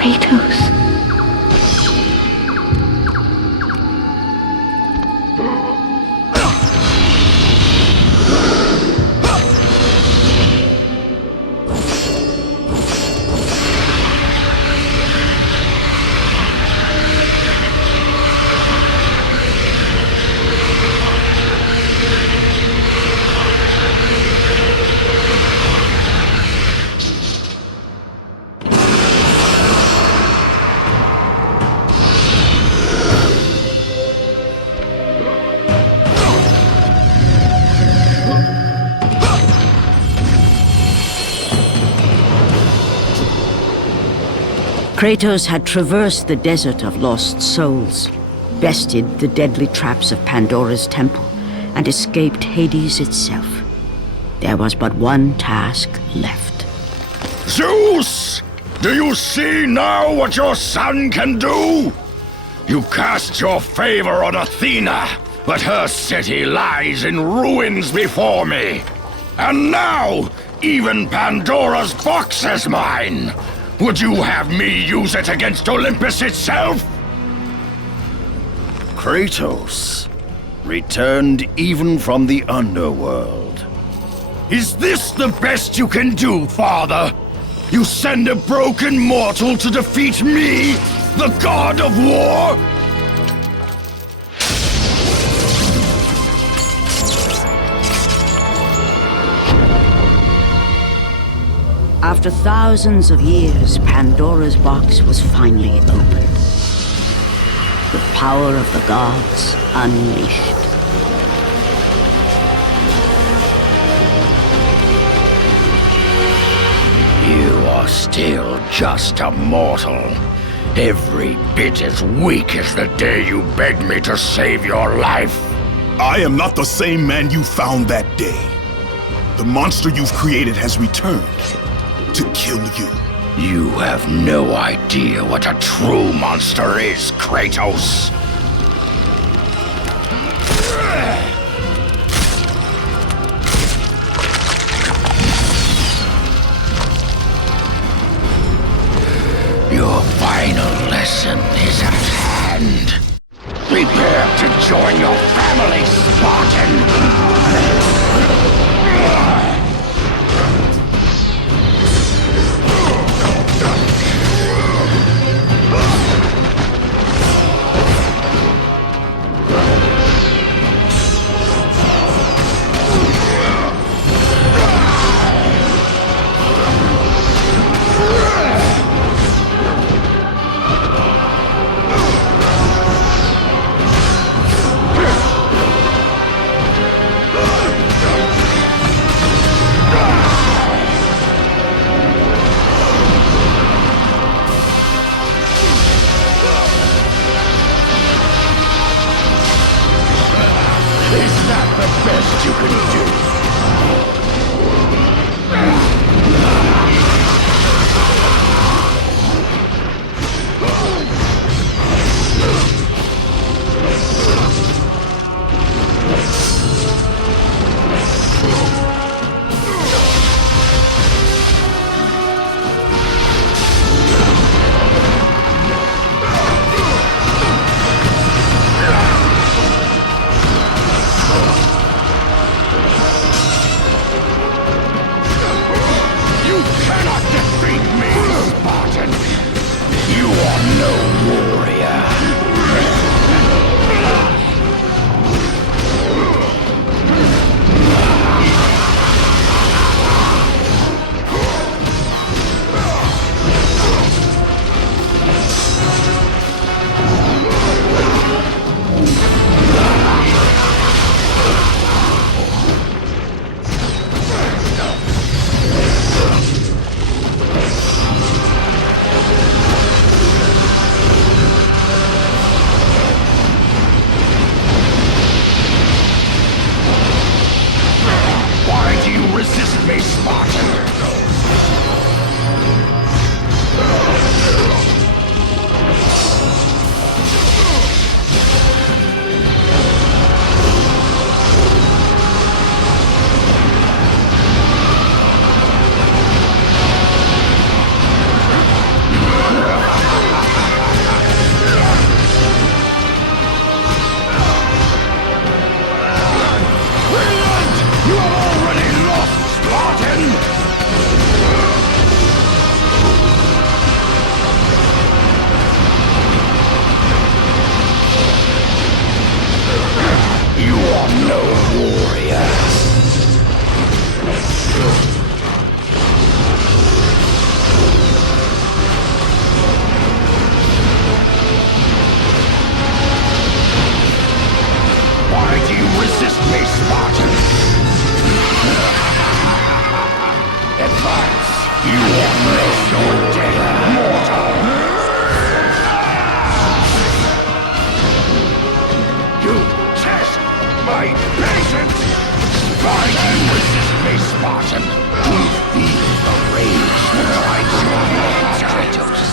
Kratos. Kratos had traversed the desert of lost souls, bested the deadly traps of Pandora's temple, and escaped Hades itself. There was but one task left. Zeus! Do you see now what your son can do? You cast your favor on Athena, but her city lies in ruins before me. And now, even Pandora's box is mine! Would you have me use it against Olympus itself? Kratos, returned even from the underworld. Is this the best you can do, Father? You send a broken mortal to defeat me, the god of war? After thousands of years, Pandora's box was finally opened. The power of the gods unleashed. You are still just a mortal. Every bit as weak as the day you begged me to save your life. I am not the same man you found that day. The monster you've created has returned to kill you. You have no idea what a true monster is, Kratos. Your final lesson is at hand. Prepare to join your family, Spartan! Is that the best you can do? You will face your day, mortal! You test my patience! Spartan, resist me, Spartan! We feel the rage that drives your heart, Kratos.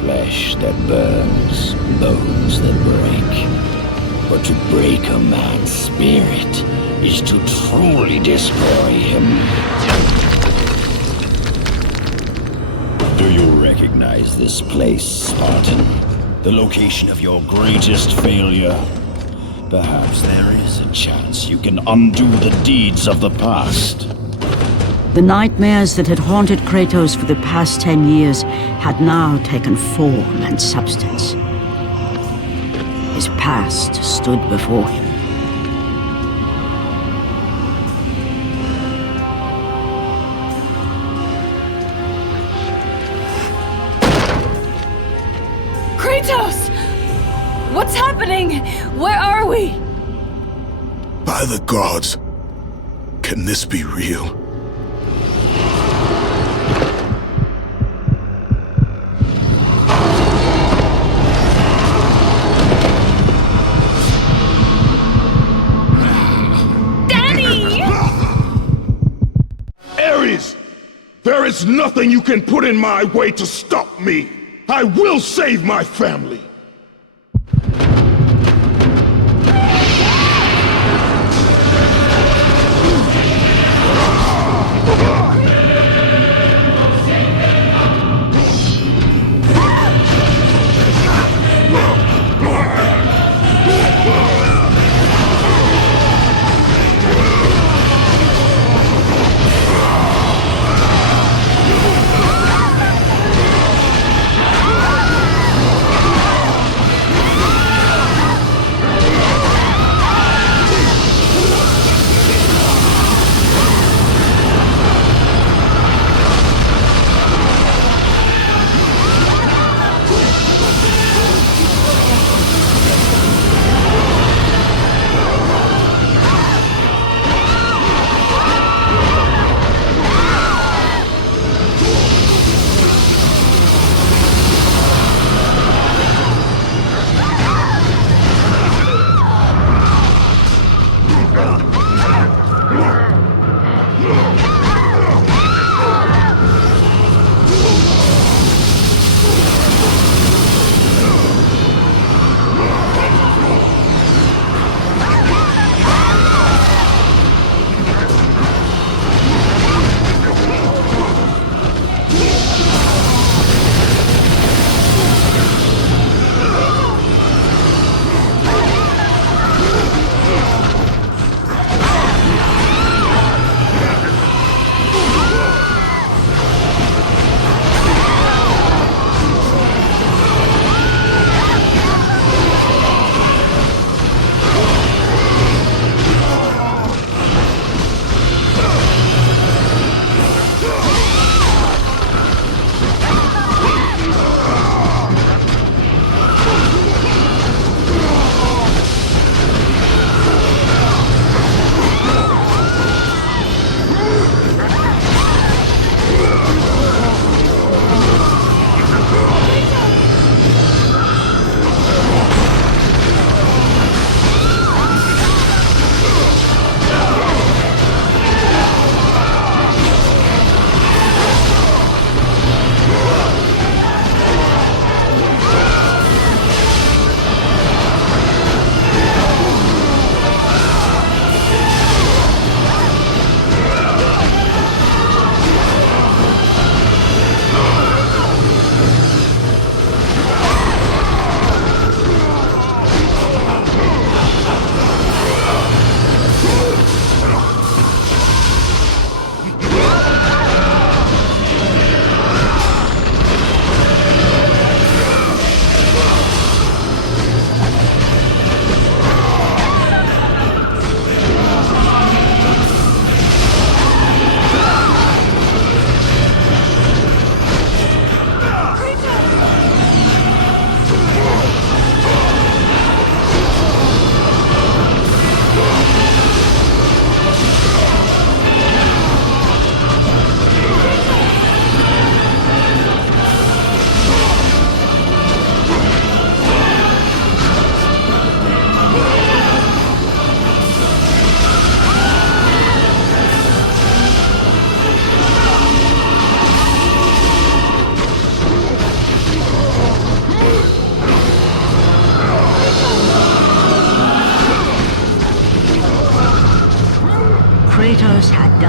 Flesh that burns, bones that break. But to break a man's spirit is to truly destroy him. Do you recognize this place, Spartan? The location of your greatest failure? Perhaps there is a chance you can undo the deeds of the past. The nightmares that had haunted Kratos for the past 10 years had now taken form and substance. His past stood before him. Kratos! What's happening? Where are we? By the gods, can this be real? There is nothing you can put in my way to stop me. I will save my family.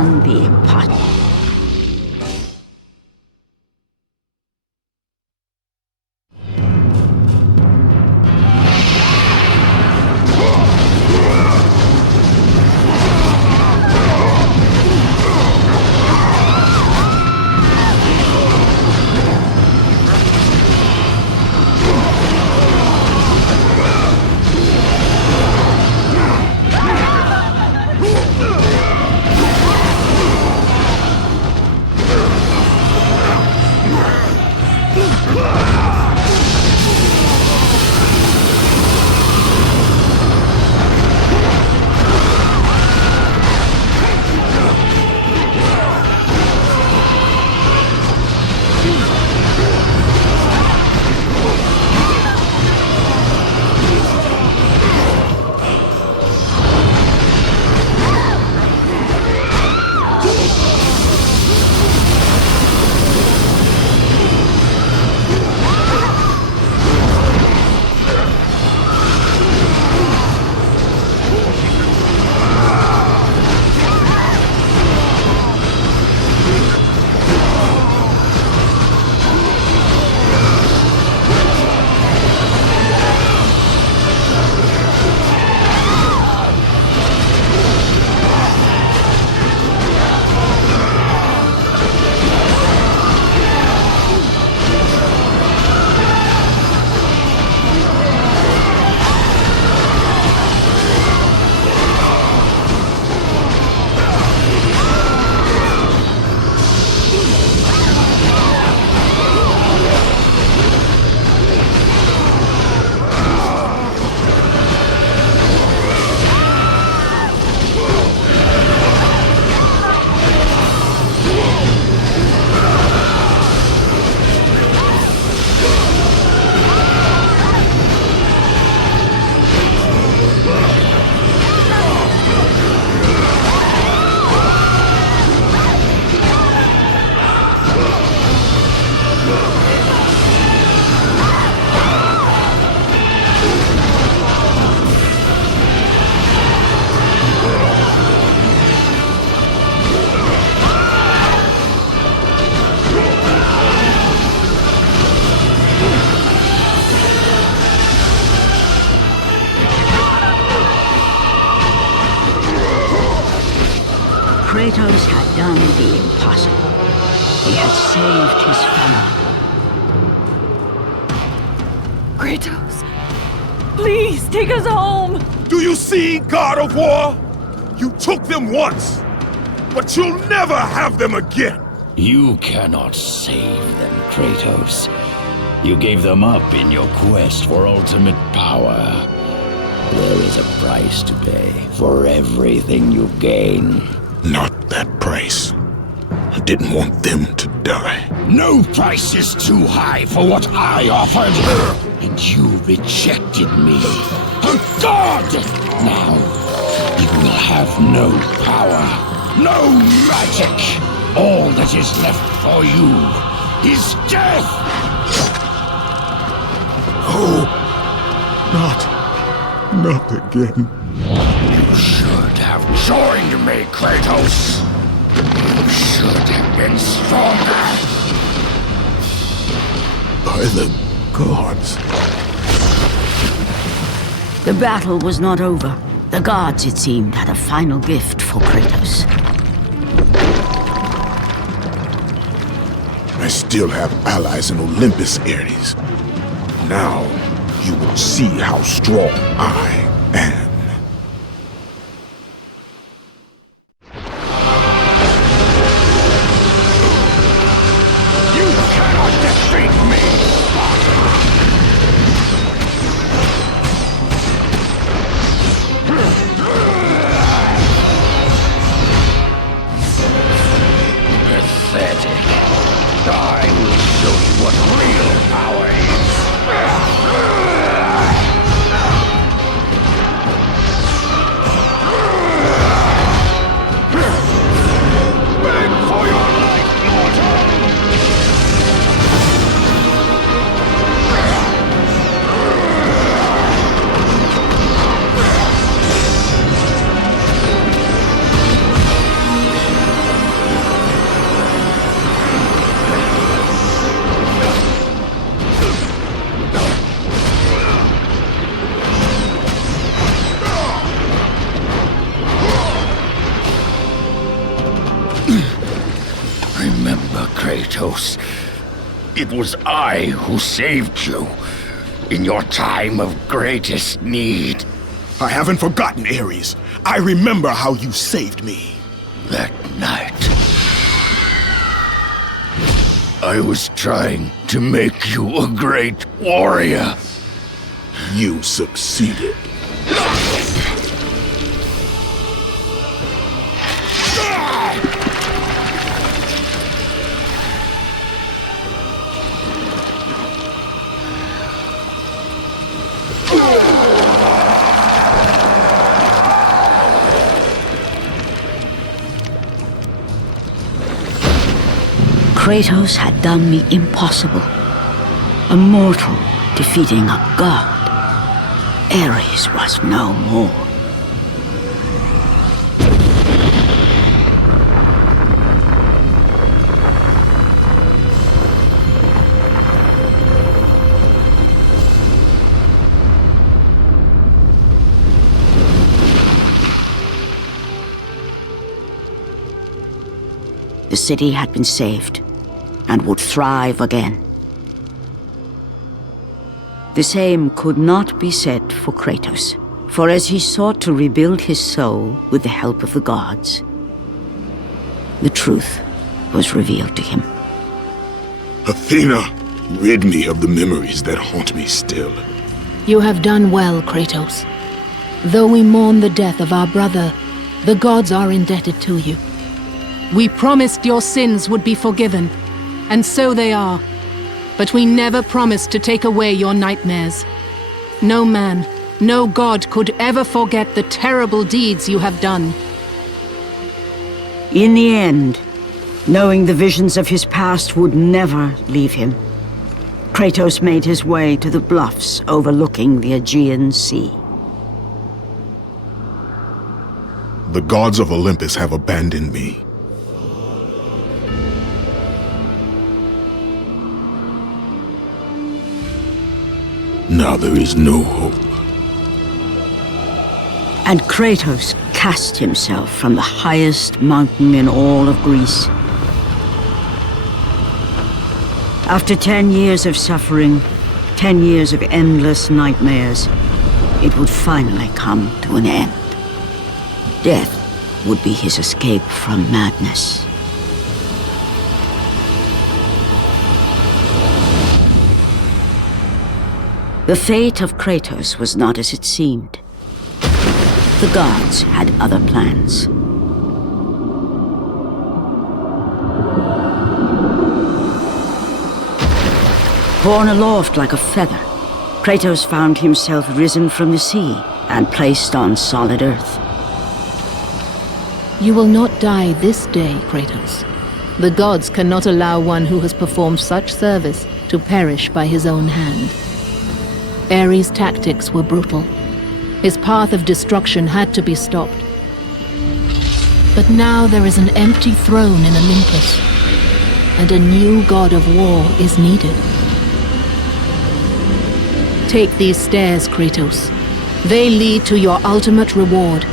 done the impossible. Kratos had done the impossible. He had saved his family. Kratos, please take us home! Do you see, God of War? You took them once, but you'll never have them again. You cannot save them, Kratos. You gave them up in your quest for ultimate power. There is a price to pay for everything you gain. Not that price. I didn't want them to die. No price is too high for what I offered. And you rejected me. A god! Now, you will have no power, no magic. All that is left for you is death! Oh, not again. You should have joined me, Kratos. You should have been stronger. By the gods. The battle was not over. The gods, it seemed, had a final gift for Kratos. I still have allies in Olympus, Ares. Now, you will see how strong I am. You cannot defeat me, Spartan! Pathetic. I will show you what real power is. Beg for your life, mortal! Kratos. It was I who saved you in your time of greatest need. I haven't forgotten, Ares. I remember how you saved me. That night, I was trying to make you a great warrior. You succeeded. Kratos had done the impossible. A mortal defeating a god. Ares was no more. The city had been saved and would thrive again. The same could not be said for Kratos, for as he sought to rebuild his soul with the help of the gods, the truth was revealed to him. Athena, rid me of the memories that haunt me still. You have done well, Kratos. Though we mourn the death of our brother, the gods are indebted to you. We promised your sins would be forgiven, and so they are. But we never promised to take away your nightmares. No man, no god could ever forget the terrible deeds you have done. In the end, knowing the visions of his past would never leave him, Kratos made his way to the bluffs overlooking the Aegean Sea. The gods of Olympus have abandoned me. Now there is no hope. And Kratos cast himself from the highest mountain in all of Greece. After 10 years of suffering, 10 years of endless nightmares, it would finally come to an end. Death would be his escape from madness. The fate of Kratos was not as it seemed. The gods had other plans. Borne aloft like a feather, Kratos found himself risen from the sea and placed on solid earth. You will not die this day, Kratos. The gods cannot allow one who has performed such service to perish by his own hand. Ares' tactics were brutal. His path of destruction had to be stopped. But now there is an empty throne in Olympus, and a new god of war is needed. Take these stairs, Kratos. They lead to your ultimate reward.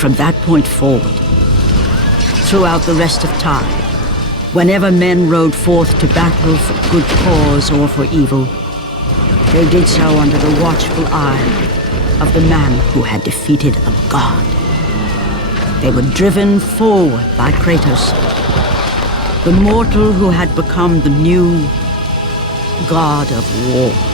From that point forward, throughout the rest of time, whenever men rode forth to battle for good cause or for evil, they did so under the watchful eye of the man who had defeated a god. They were driven forward by Kratos, the mortal who had become the new god of war.